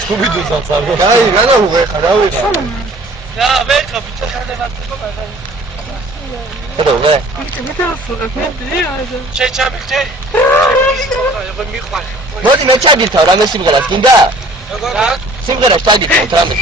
Scooby-Doo salvo. Dai, guarda come caravi. Da, venga, bicho, sale avanti come vai. Dov'è? C'è c'è. მოდი მე ჩაგირთავ რამე სიმღერას გინდა? სიმღერას ჩაგირთავ რამე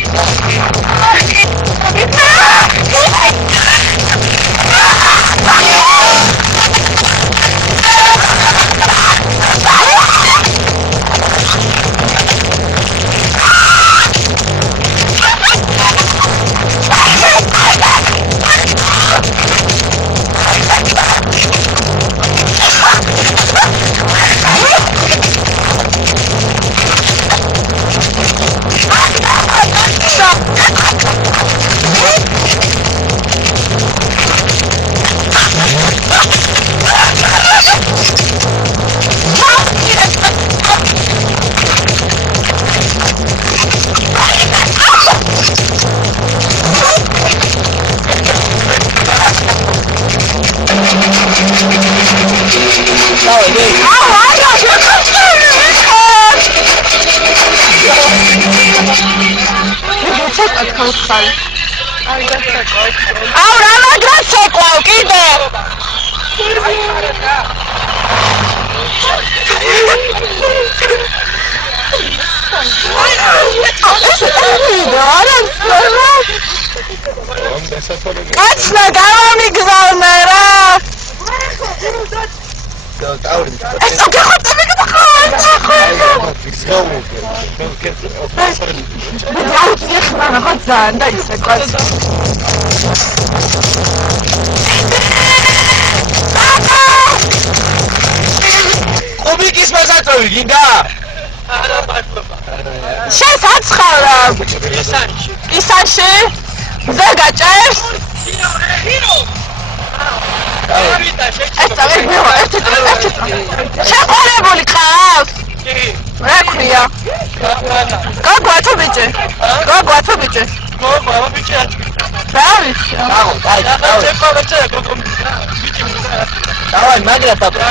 Kubikis mazatoi ginda. Შენ საცხარავ. ისანში. ზეგაჭერს. შეყოლებული ყავს? რა ქვია? გაგვათო ბიჭე. გაგვათო ბიჭე. გაგვათო ბიჭე. რა ვიცი? დავაი მაგრად აპრე.